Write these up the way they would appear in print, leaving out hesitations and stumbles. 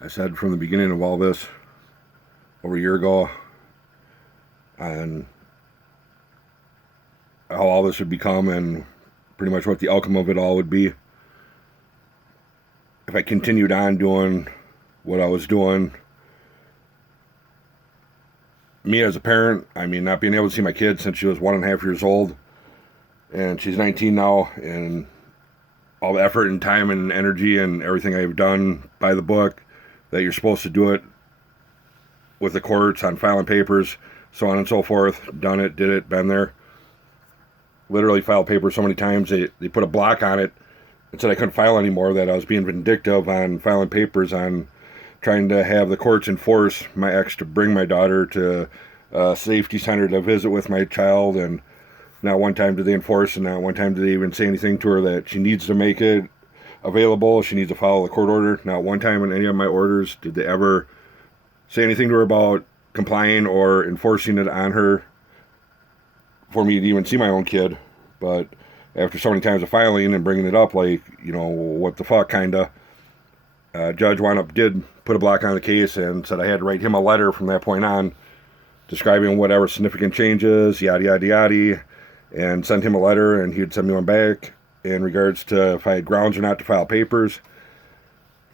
I said from the beginning of all this over a year ago on how all this would become and pretty much what the outcome of it all would be. If I continued on doing what I was doing, me as a parent, I mean, not being able to see my kid since she was 1.5 years old, and she's 19 now, and all the effort and time and energy and everything I've done by the book, that you're supposed to do it with the courts on filing papers, so on and so forth, done it, did it, been there. Literally filed papers so many times, they put a block on it and said I couldn't file anymore, that I was being vindictive on filing papers, on trying to have the courts enforce my ex to bring my daughter to a safety center to visit with my child, and not one time did they enforce, and not one time did they even say anything to her that she needs to make it available, she needs to follow the court order. Not one time in any of my orders did they ever say anything to her about complying or enforcing it on her for me to even see my own kid. But after so many times of filing and bringing it up, like, you know, what the fuck, kinda, judge wound up did put a block on the case and said I had to write him a letter from that point on describing whatever significant changes, yada yada yada, and send him a letter, and he'd send me one back in regards to if I had grounds or not to file papers.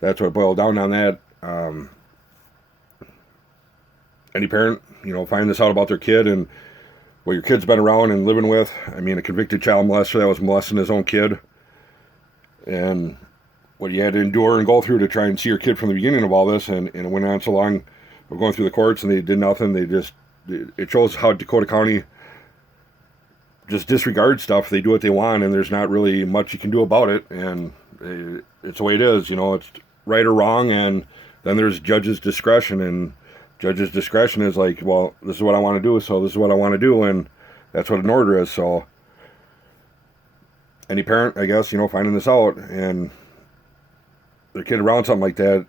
That's what it boiled down on that. Any parent, you know, find this out about their kid and what your kid's been around and living with. I mean, a convicted child molester that was molesting his own kid, and what you had to endure and go through to try and see your kid from the beginning of all this, and it went on so long of going through the courts and they did nothing. It shows how Dakota County just disregards stuff. They do what they want, and there's not really much you can do about it, and it's the way it is, you know, it's right or wrong, and then there's judge's discretion, and judge's discretion is like, well, this is what I want to do, so this is what I want to do, and that's what an order is. So any parent, I guess, you know, finding this out and their kid around something like that,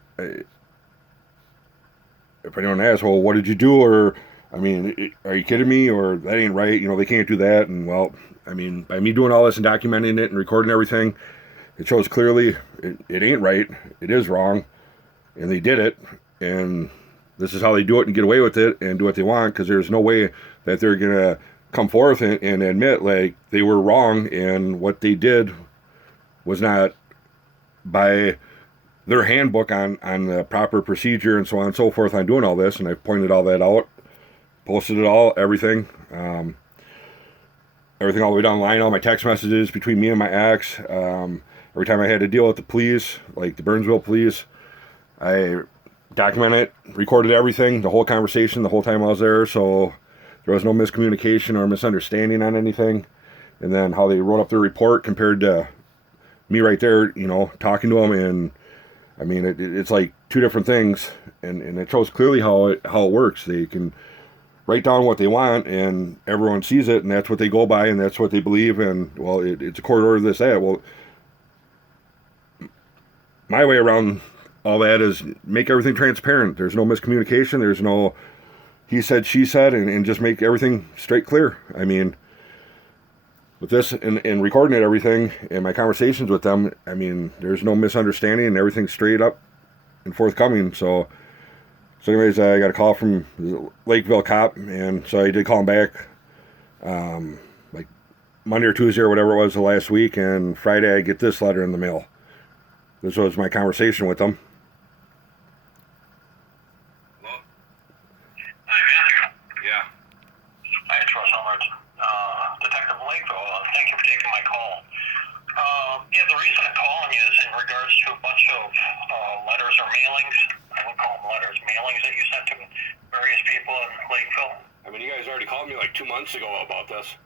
if anyone asks, well, what did you do, or, I mean, are you kidding me, or that ain't right, you know, they can't do that. And, well, I mean, by me doing all this and documenting it and recording everything, it shows clearly it ain't right, it is wrong, and they did it, and this is how they do it and get away with it and do what they want, because there's no way that they're going to come forth and admit, like, they were wrong and what they did was not by their handbook on the proper procedure and so on and so forth on doing all this. And I've pointed all that out, posted it all, everything all the way down the line, all my text messages between me and my ex. Every time I had to deal with the police, like the Burnsville police, I documented it, recorded everything, the whole conversation, the whole time I was there, so there was no miscommunication or misunderstanding on anything. And then how they wrote up their report compared to me right there, you know, talking to them, and I mean, it's like two different things, and it shows clearly how it works. They can write down what they want, and everyone sees it, and that's what they go by, and that's what they believe, and, well, it's a court order, this, that. Well, my way around all that is make everything transparent. There's no miscommunication. There's no he said, she said, and just make everything straight clear. I mean, with this and recording it, everything, and my conversations with them, I mean, there's no misunderstanding and everything's straight up and forthcoming. So anyways, I got a call from the Lakeville cop, and so I did call him back like Monday or Tuesday or whatever it was the last week, and Friday I get this letter in the mail. This was my conversation with them. Hello? Hi, man. Yeah. Hi, it's Russ Elmert, Detective Lakeville. Thank you for taking my call. Yeah, the reason I'm calling you is in regards to a bunch of letters or mailings. I wouldn't call them letters, mailings that you sent to various people in Lakeville. I mean, you guys already called me like 2 months ago about this.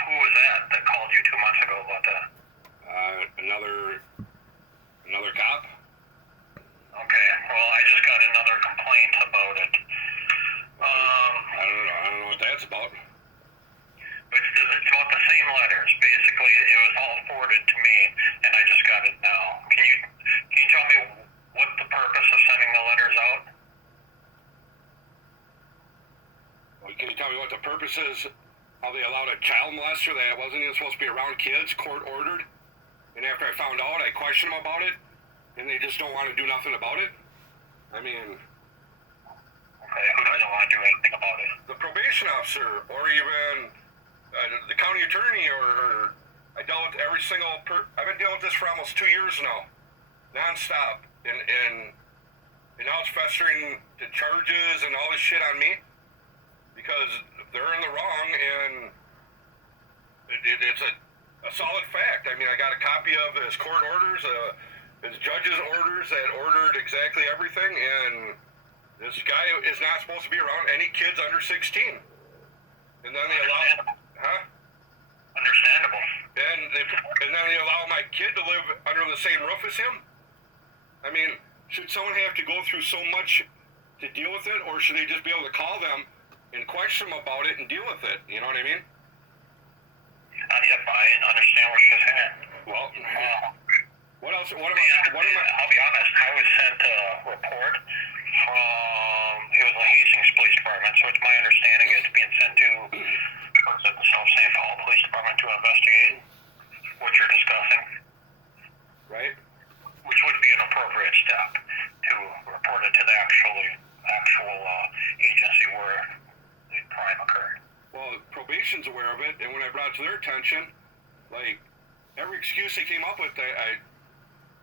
Who was that called you 2 months ago about that? Another cop. Okay, well, I just got another complaint about it. I don't know what that's about. It's about the same letters. Basically, it was all forwarded to me, and I just got it now. Can you tell me what the purpose of sending the letters out? Well, can you tell me what the purpose is? How they allowed a child molester that wasn't even supposed to be around kids, court ordered? and after I found out, I questioned them about it, and they just don't want to do nothing about it. I mean... Okay, who doesn't want to do anything about it? The probation officer, or even the county attorney, or I dealt with every single I've been dealing with this for almost 2 years now, non-stop, and now it's festering to charges and all this shit on me because they're in the wrong, and it's a solid fact. I mean, I got a copy of his court orders, his judge's orders that ordered exactly everything, and this guy is not supposed to be around any kids under 16. And then they allow... Huh? Understandable. And then they allow my kid to live under the same roof as him? I mean, should someone have to go through so much to deal with it, or should they just be able to call them and question them about it and deal with it? You know what I mean? Yep, I understand what you're saying. Well, what else? What am I? I'll be honest, I was sent a report from, it was the Hastings Police Department, so it's my understanding it's being sent to, what's it, the St. Paul Police Department to investigate what you're discussing. Right. Which would be an appropriate step to report it to the actual agency where the crime occurred. Well, probation's aware of it, and when I brought it to their attention, like, every excuse they came up with, I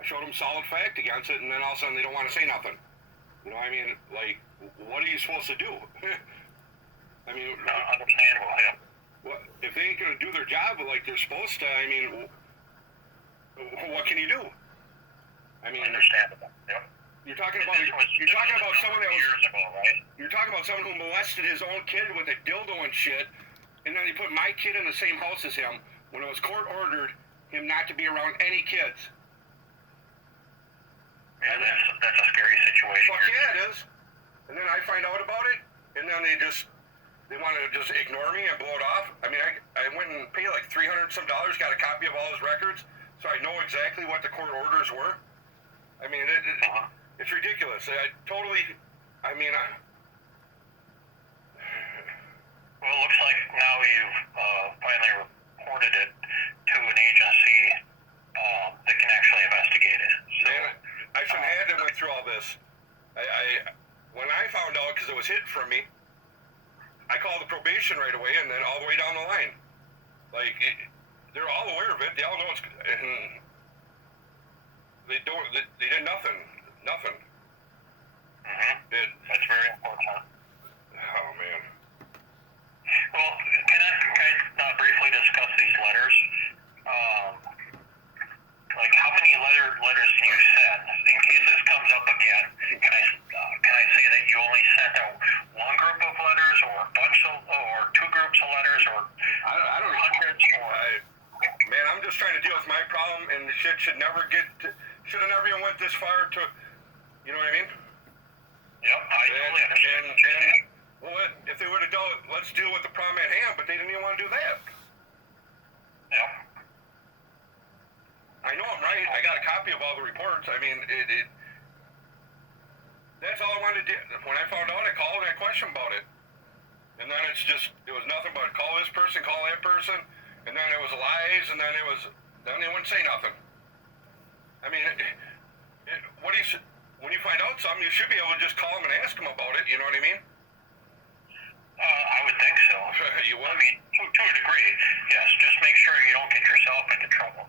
showed them solid fact against it, and then all of a sudden they don't want to say nothing. You know, I mean, like, what are you supposed to do? I mean... understandable, yeah. Well, if they ain't going to do their job like they're supposed to, I mean, what can you do? I mean... Understandable, yeah. You're talking about someone that was... years ago, right? You're talking about someone who molested his own kid with a dildo and shit, and then he put my kid in the same house as him when it was court-ordered him not to be around any kids. Yeah, that's a scary situation. Fuck yeah, it is. And then I find out about it, and then they want to just ignore me and blow it off. I mean, I went and paid like $300 some, got a copy of all his records, so I know exactly what the court orders were. I mean, it's ridiculous. Well, it looks like now you've finally reported it to an agency that can actually investigate it. So, man, I shouldn't have had to went through all this. When I found out, because it was hidden from me, I called the probation right away, and then all the way down the line. Like, they're all aware of it. They all know it's... And they did nothing. Nothing. That's very important. Oh, man. Well, can I briefly discuss these letters? Like, how many letters can you send? In case this comes up again, can I say that you only sent out one group of letters, or a bunch of, or two groups of letters, or I don't know. hundreds? Man, I'm just trying to deal with my problem, and the shit should have never even went this far to, you know what I mean? Yep, I totally understand. Well, if they would have done, let's deal with the problem at hand, but they didn't even want to do that. Yep. I know I'm right. I got a copy of all the reports. I mean, that's all I wanted to do. When I found out, I called and I questioned about it. And then it was nothing but call this person, call that person, and then it was lies, and then they wouldn't say nothing. I mean, when you find out something, you should be able to just call them and ask them about it, you know what I mean? I would think so. You would? I mean, to a degree, yes. Just make sure you don't get yourself into trouble.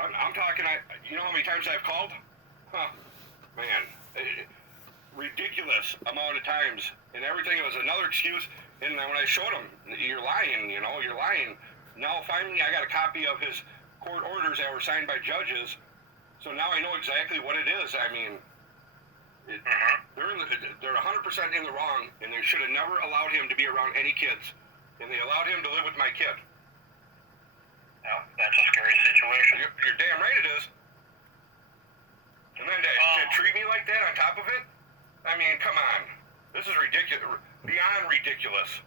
I'm talking, you know how many times I've called? Huh, man. Ridiculous amount of times. And everything, it was another excuse. And then when I showed him, you're lying, you're lying. Now, finally, I got a copy of his court orders that were signed by judges. So now I know exactly what it is. I mean, they're 100% in the wrong, and they should have never allowed him to be around any kids. And they allowed him to live with my kid. Yeah, that's a scary situation. You're damn right it is. And then to treat me like that on top of it? I mean, come on. This is ridiculous. Beyond ridiculous.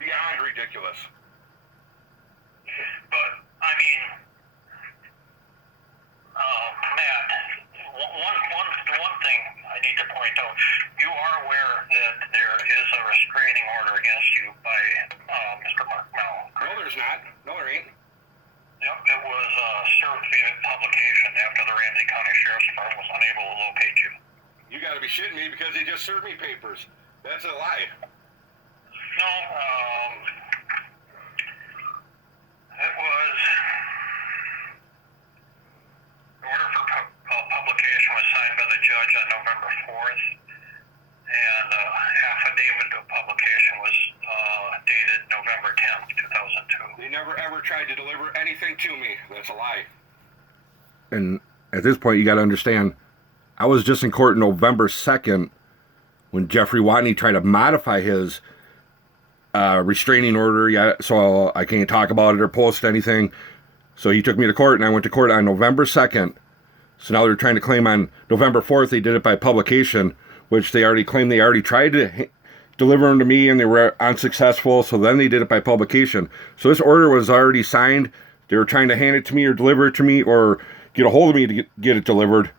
Beyond ridiculous. But, I mean, Matt, the one thing I need to point out, you are aware that there is a restraining order against you by Mr. Mark Mehl. No, there's not. No, there ain't. Yep, it was served via publication after the Ramsey County Sheriff's Department was unable to locate you. You got to be shitting me because he just served me papers. That's a lie. No, it was... The order for publication was signed by the judge on November 4th, and affidavit of publication was dated November 10th, 2002. They never ever tried to deliver anything to me. That's a lie. And at this point, you got to understand, I was just in court November 2nd when Jeffrey Watney tried to modify his restraining order. Yeah, so I can't talk about it or post anything. So he took me to court, and I went to court on November 2nd. So now they're trying to claim on November 4th they did it by publication, which they already claimed they already tried to deliver them to me, and they were unsuccessful. So then they did it by publication. So this order was already signed. They were trying to hand it to me or deliver it to me or get a hold of me to get it delivered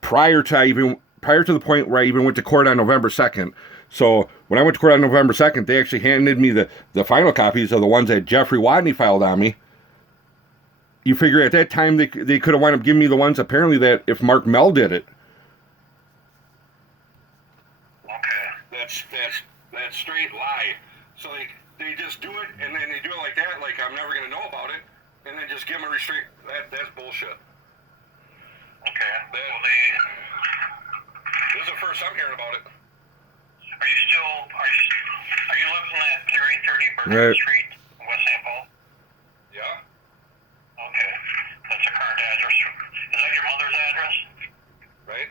prior to the point where I even went to court on November 2nd. So when I went to court on November 2nd, they actually handed me the final copies of the ones that Jeffrey Watney filed on me. You figure at that time they could have wound up giving me the ones apparently that if Mark Mehl did it. Okay. That's straight lie. So they just do it and then they do it like that, like I'm never gonna know about it, and then just give them a restraint. That's bullshit. Okay. This is the first I'm hearing about it. Are you living at 330 Burnett Street, West St. Paul? Yeah. Okay. That's the current address. Is that your mother's address? Right.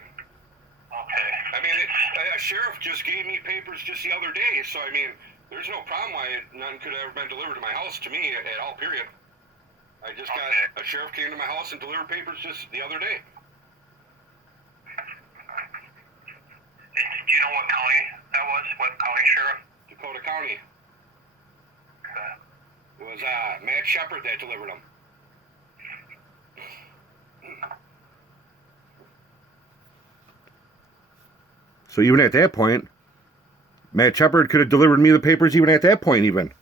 Okay. I mean, a sheriff just gave me papers just the other day, so I mean, there's no problem why none could have ever been delivered to my house to me at all, period. I just got a sheriff came to my house and delivered papers just the other day. Do you know what county that was? What county sheriff? Dakota County. Okay. It was Matt Shepard that delivered them. So even at that point, Matt Shepard could have delivered me the papers even at that point even.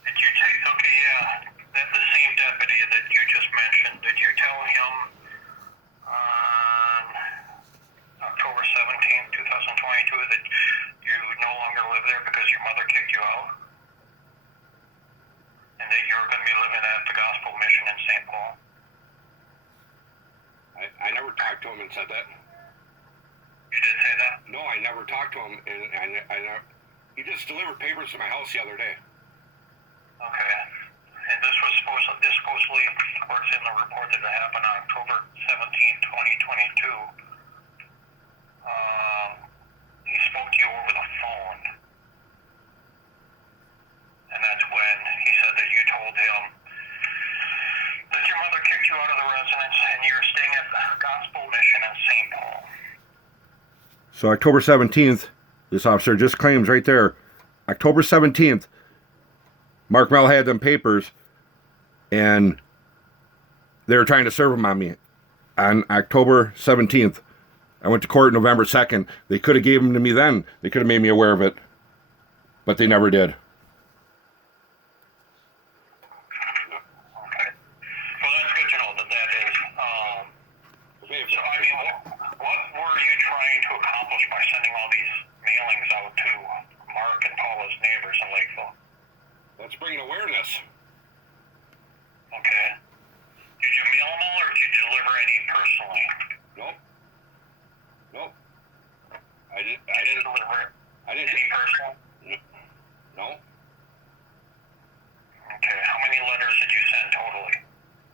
Did you take, okay, yeah, the same deputy that you just mentioned, did you tell him on October 17th, 2022 that you no longer live there because your mother kicked you out? And that you were going to be living at the Gospel Mission in St. Paul? I never talked to him and said that. You did say that? No, I never talked to him, and he just delivered papers to my house the other day. Okay. And this supposedly reports in the report that it happened on October 17th, 2022. He spoke to you over the phone. And that's when he said that you told him that your mother kicked you out of the residence and you were staying at the Gospel Mission in St. Paul. So October 17th, this officer just claims right there, October 17th, Mark Mehl had them papers, and they were trying to serve them on me. On October 17th, I went to court November 2nd. They could have gave them to me then. They could have made me aware of it, but they never did. Okay. Well, that's good to know that is. So, I mean, what were you trying to accomplish by sending all these mailings out to Mark and Paula's neighbors in Lakeville? Let's bring awareness. Okay. Did you mail them all, or did you deliver any personally? Nope. I didn't deliver any personal? No. Okay. How many letters did you send totally?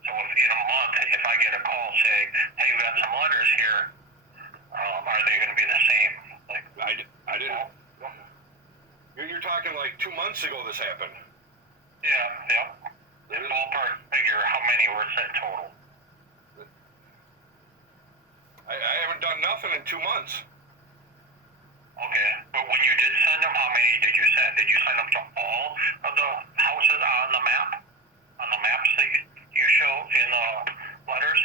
So if in a month, if I get a call saying, "Hey, you got some letters here," are they going to be the same? Like I didn't. No. You're talking like 2 months ago this happened. Yeah. In ballpark figure, how many were sent total? I haven't done nothing in 2 months. Okay, but when you did send them, how many did you send? Did you send them to all of the houses on the map? On the maps that you show in the letters?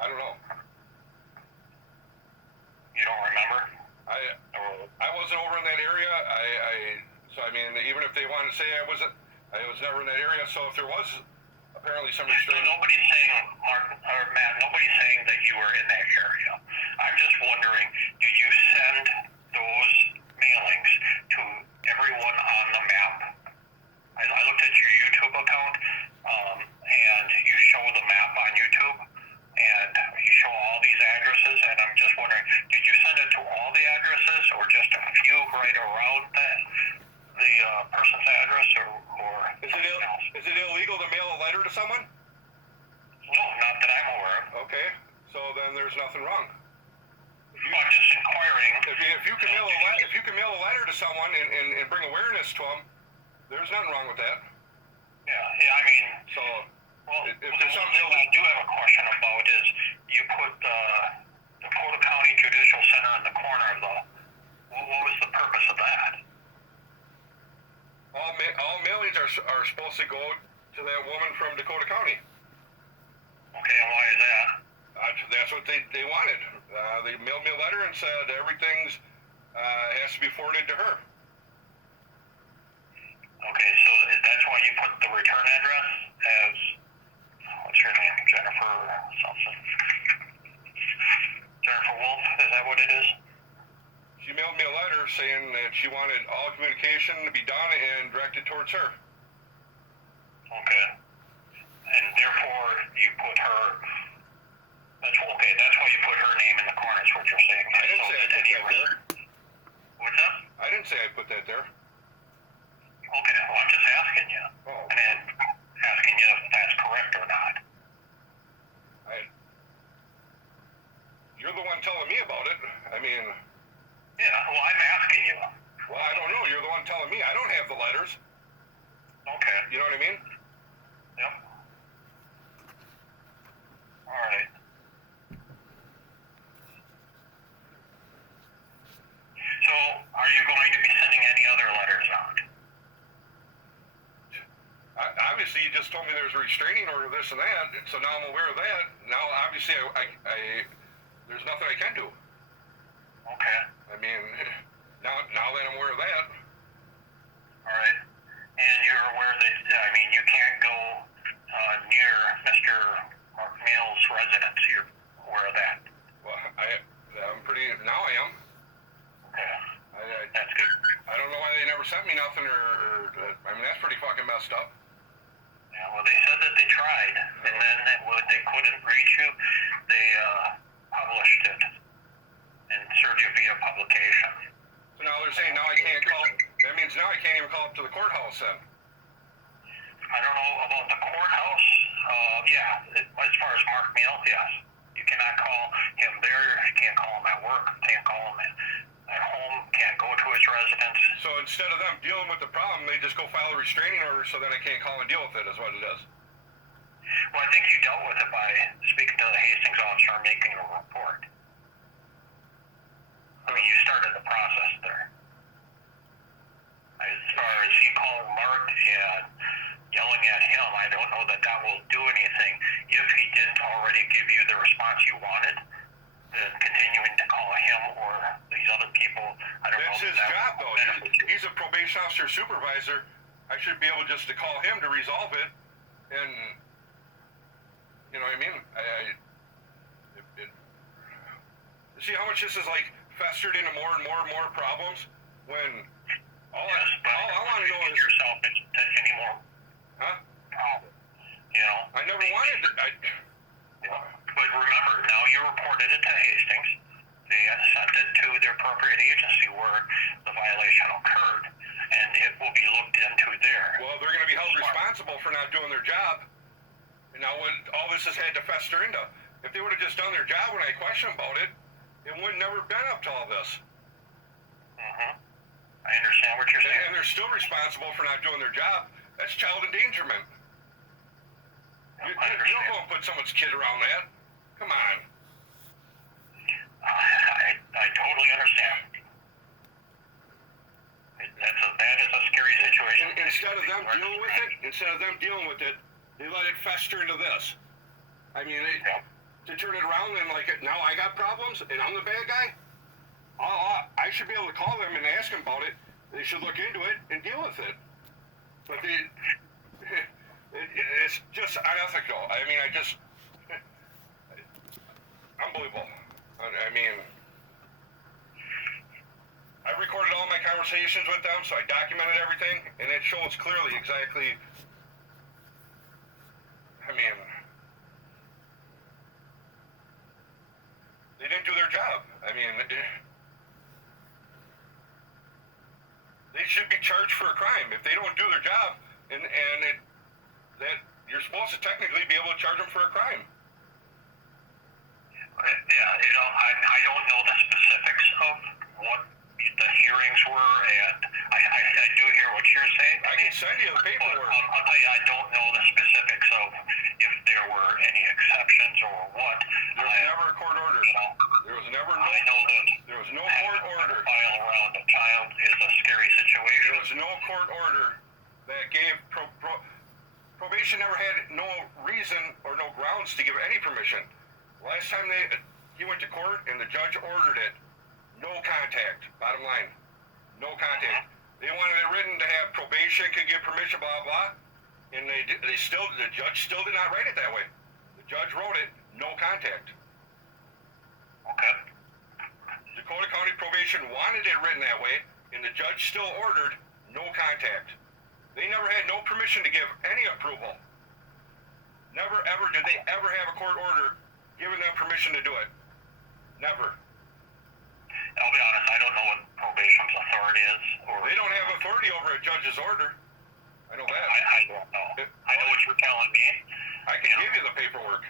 I don't know. You don't remember? I Or that area. So I mean, even if they want to say I was never in that area. So if there was apparently some So restraining. nobody's saying, Mark or Matt, nobody's saying that you were in that area. I'm just wondering, did you send those mailings to everyone on the map? I looked at your YouTube account, and you show the map on YouTube, and you show all these addresses, and I'm just wondering, did you send it to all the addresses, or just a few right around the person's address, or something else? Is it illegal to mail a letter to someone? No, not that I'm aware of. Okay, so then there's nothing wrong. Well, I'm just inquiring. If you can mail a letter to someone and bring awareness to them, there's nothing wrong with that. Yeah, I mean, So, well, if the there's one something thing I do have a question about is you put the Dakota County Judicial Center in the corner of the. What was the purpose of that? all mailings are supposed to go to that woman from Dakota County. Okay, and why is that? That's what they wanted. They mailed me a letter and said everything's has to be forwarded to her. Okay, so that's why you put the return address as, what's her name, Jennifer something? Jennifer Wolf, is that what it is? She mailed me a letter saying that she wanted all communication to be done and directed towards her. Okay. And therefore, you put her, that's okay, that's why you put her name in the corner, is what you're saying. I didn't say I put that there. What's that? I didn't say I put that there. Okay, well, I'm just asking you. Oh. And then asking you if that's correct or not. You're the one telling me about it. I mean... Yeah, well, I'm asking you. Well, I don't know. You're the one telling me. I don't have the letters. Okay. You know what I mean? Yep. All right. So, are you going to be sending any other letters out? Obviously, you just told me there's a restraining order, this and that, so now I'm aware of that. Now, obviously, there's nothing I can do. Okay. I mean, now that I'm aware of that. All right. And you're aware that, I mean, you can't go near Mr. Mehl's residence. You're aware of that? Well, I'm pretty, now I am. Okay. That's good. I don't know why they never sent me nothing, I mean, that's pretty fucking messed up. Yeah, well, they said that they tried, and then when they couldn't reach you, they published it and served you via publication. So now they're saying now I can't call, that means now I can't even call up to the courthouse then. I don't know about the courthouse. As far as Mark Mehl, yes. You cannot call him there, you can't call him at work, can't call him at home, can't go to his residence. So instead of them dealing with the problem, they just go file a restraining order so then I can't call and deal with it, is what it is. Well, I think you dealt with it by speaking to the Hastings officer and making a report. I mean, you started the process there. As far as you calling Mark and yelling at him, I don't know that will do anything. If he didn't already give you the response you wanted, then continuing to call him or these other people, I don't know. That's his job, though. He's a probation officer supervisor. I should be able just to call him to resolve it, and you know what I mean? See how much this is like festered into more and more problems when all I want to know is yourself anymore. Huh? You know. I never wanted to. But remember, now you reported it to Hastings. They sent it to the appropriate agency where the violation occurred, and it will be looked into there. Well, they're going to be held responsible for not doing their job. And now when all this has had to fester into, if they would have just done their job when I questioned about it, it would never have been up to all this. Mm-hmm. I understand what you're saying. And they're still responsible for not doing their job. That's child endangerment. You don't go and put someone's kid around that. Come on. I totally understand. That is a scary situation. Instead of them dealing with it, they let it fester into this. I mean, to turn it around and now I got problems and I'm the bad guy. I should be able to call them and ask ask them about it, they should look into it and deal with it. But it's just unethical. I mean, unbelievable. I mean, I recorded all my conversations with them, so I documented everything, and it shows clearly exactly, I mean, they didn't do their job. I mean, they should be charged for a crime. If they don't do their job, that you're supposed to technically be able to charge them for a crime. Yeah, I don't know the specifics of what the hearings were, and I do hear what you're saying. I can send you the paperwork. I'll tell you, I don't know the specifics of if there were any exceptions or what. There was never a court order. There was never I know that there was no court order. File around a child is a scary situation. There was no court order that gave probation never had no reason or no grounds to give any permission. Last time he went to court and the judge ordered it, no contact. Bottom line, no contact. They wanted it written to have probation could give permission, blah blah, and the judge still did not write it that way. The judge wrote it, no contact. Okay. Dakota County Probation wanted it written that way, and the judge still ordered no contact. They never had no permission to give any approval. Never ever did they ever have a court order giving them permission to do it. Never. I'll be honest, I don't know what probation's authority is. They don't have authority over a judge's order. I know that. I don't know. I know what you're telling me. I can give you the paperwork.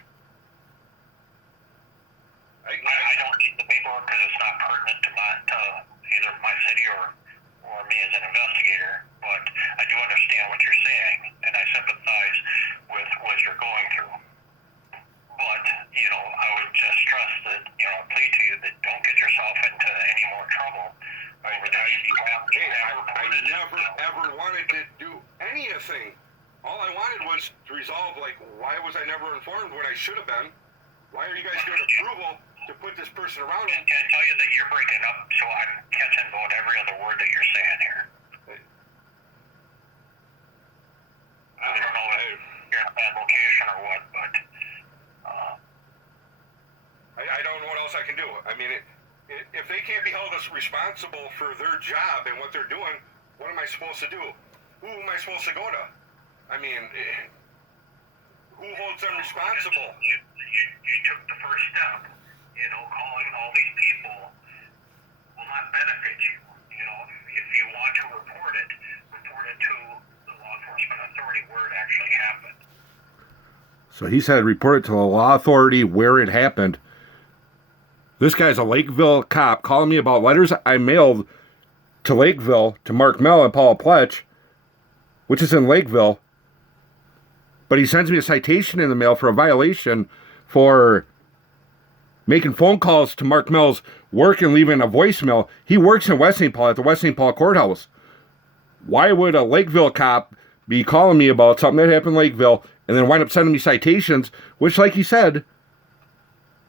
I don't need the paperwork because it's not pertinent to either my city or me as an investigator. But I do understand what you're saying, and I sympathize with what you're going through. But, I would just stress that, I plead to you that don't get yourself into any more trouble over this. I never, ever wanted to do anything. All I wanted was to resolve, why was I never informed when I should have been? Why are you guys doing approval to put this person around him? Can I tell you that you're breaking up, so I'm catching about every other word that you're saying here. I don't know if you're in a bad location or what, but... I don't know what else I can do. I mean, if they can't be held as responsible for their job and what they're doing, what am I supposed to do? Who am I supposed to go to? I mean, who holds them responsible? You took the first step. Calling all these people will not benefit you. If you want to report it to the law enforcement authority where it actually happened. So he said report it to the law authority where it happened. This guy's a Lakeville cop calling me about letters I mailed to Lakeville to Mark Mehl and Paula Pletsch, which is in Lakeville. But he sends me a citation in the mail for a violation for making phone calls to Mark Mehl's work and leaving a voicemail. He works in West St. Paul at the West St. Paul courthouse. Why would a Lakeville cop be calling me about something that happened in Lakeville and then wind up sending me citations, which, like he said,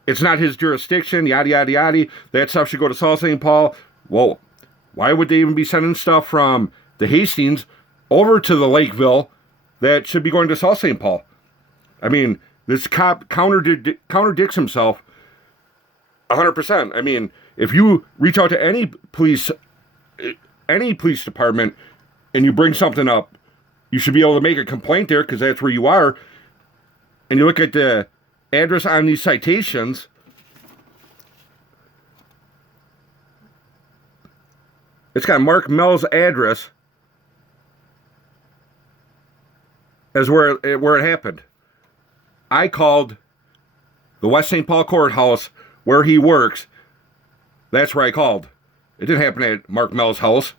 it's not his jurisdiction, yada, yada, yada. That stuff should go to South St. Paul. Well, why would they even be sending stuff from the Hastings over to the Lakeville that should be going to South St. Paul? I mean, this cop contradicts himself 100%. I mean, if you reach out to any police department and you bring something up, you should be able to make a complaint there because that's where you are. And you look at the address on these citations, it's got Mark Mehl's address as where it happened. I called the West St. Paul courthouse where he works. That's where I called. It didn't happen at Mark Mehl's house.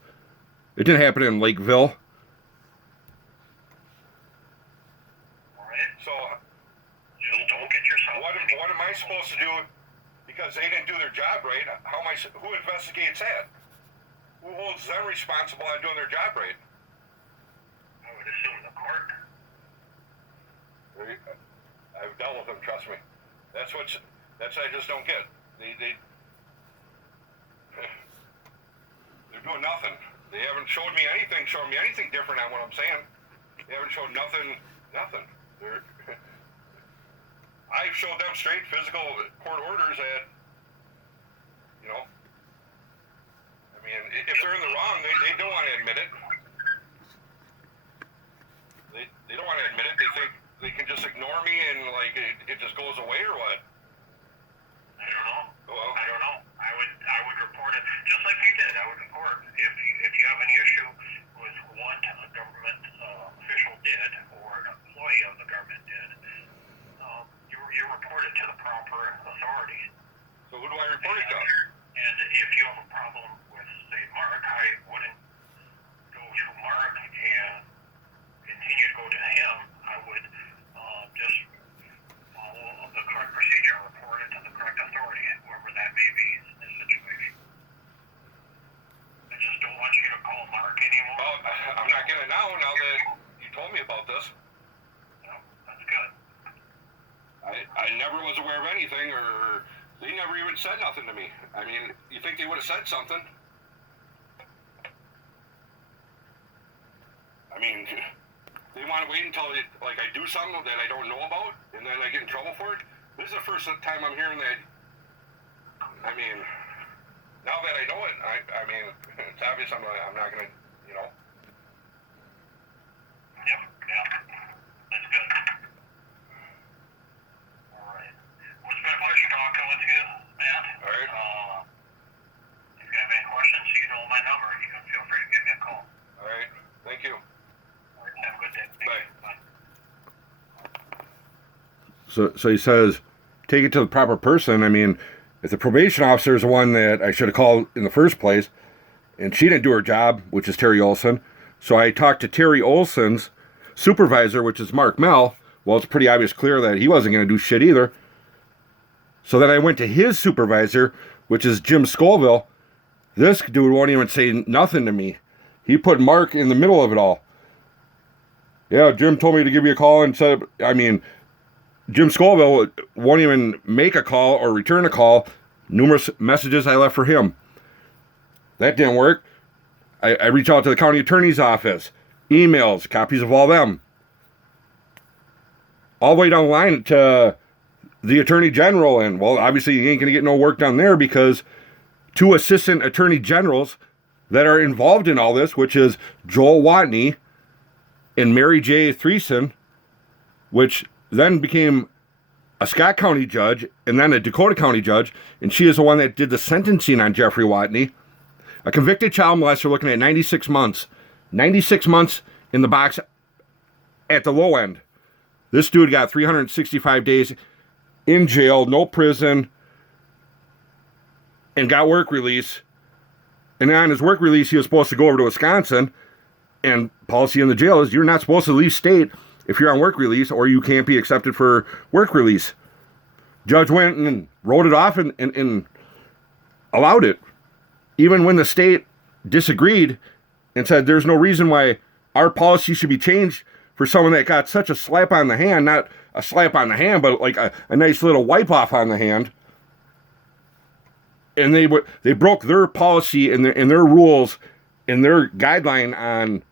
It didn't happen in Lakeville. So, don't get yourself. What am I supposed to do? Because they didn't do their job right. Who investigates that? Who holds them responsible on doing their job right? I would assume the court. I've dealt with them. Trust me. That's what I just don't get. They're doing nothing. They haven't showed me anything different on what I'm saying. They haven't showed nothing. I've showed them straight physical court orders that, you know, I mean, if they're in the wrong, they don't want to admit it. They don't want to admit it. They think they can just ignore me and, like, it just goes away or what? I don't know. Well, I don't know. I would report it just like you did. I would report if you have any issue with what a government official did or an employee of the government did. You report it to the proper authority. So who do I report it to? And if you have a problem with, say, Mark, I wouldn't go to Mark and continue to go to him. I would just follow the correct procedure and report it to the correct authority, whoever that may be in this situation. I just don't want you to call Mark anymore. Well, I'm not gonna now that you told me about this. No, that's good. I never was aware of anything, or they never even said nothing to me. I mean, you think they would have said something? I mean, they want to wait until I do something that I don't know about, and then I get in trouble for it. This is the first time I'm hearing that. I mean, now that I know it, I mean, it's obvious I'm not gonna, you know. Yeah, that's good. It's been a pleasure talking with you, Matt. All right. If you have any questions, you know my number. You can feel free to give me a call. All right. Thank you. All right, have a good day. Bye. Bye. So he says, take it to the proper person. I mean, if the probation officer is the one that I should have called in the first place, and she didn't do her job, which is Tarri Olson, so I talked to Tarri Olson's supervisor, which is Mark Mehl. Well, it's pretty obvious clear that he wasn't going to do shit either. So then I went to his supervisor, which is Jim Scoville. This dude won't even say nothing to me. He put Mark in the middle of it all. Yeah, Jim told me to give you a call and said, I mean, Jim Scoville won't even make a call or return a call. Numerous messages I left for him. That didn't work. I reached out to the county attorney's office. Emails, copies of all them. All the way down the line to the attorney general, and well, obviously you ain't gonna get no work done there because two assistant attorney generals that are involved in all this, which is Joel Watney and Mary J. Threeson, which then became a Scott County judge and then a Dakota County judge, and she is the one that did the sentencing on Jeffrey Watney. A convicted child molester looking at 96 months. 96 months in the box at the low end. This dude got 365 days in jail, no prison, and got work release. And on his work release, he was supposed to go over to Wisconsin, and policy in the jail is you're not supposed to leave state if you're on work release, or you can't be accepted for work release. Judge went and wrote it off and allowed it, even when the state disagreed and said there's no reason why our policy should be changed for someone that got such a slap on the hand, not a slap on the hand, but like a nice little wipe off on the hand. And they broke their policy and their rules and their guideline on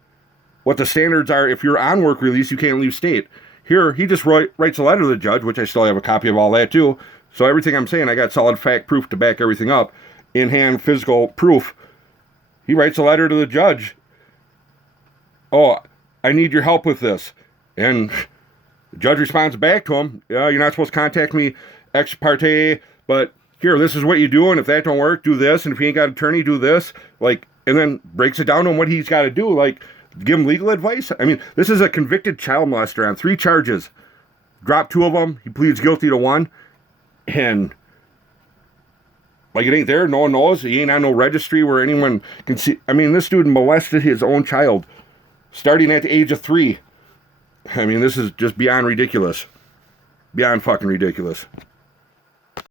what the standards are. If you're on work release, you can't leave state. Here, he just writes a letter to the judge, which I still have a copy of all that too. So everything I'm saying, I got solid fact proof to back everything up. In hand physical proof. He writes a letter to the judge. Oh, I need your help with this. And the judge responds back to him, yeah, you're not supposed to contact me ex parte, but here, this is what you do, and if that don't work, do this, and if you ain't got an attorney, do this. Like, and then breaks it down on what he's got to do, like, give him legal advice. I mean, this is a convicted child molester on 3 charges. Dropped 2 of them, he pleads guilty to 1, and like, it ain't there, no one knows, he ain't on no registry where anyone can see. I mean, this dude molested his own child, starting at the age of 3. I mean, this is just beyond ridiculous. Beyond fucking ridiculous.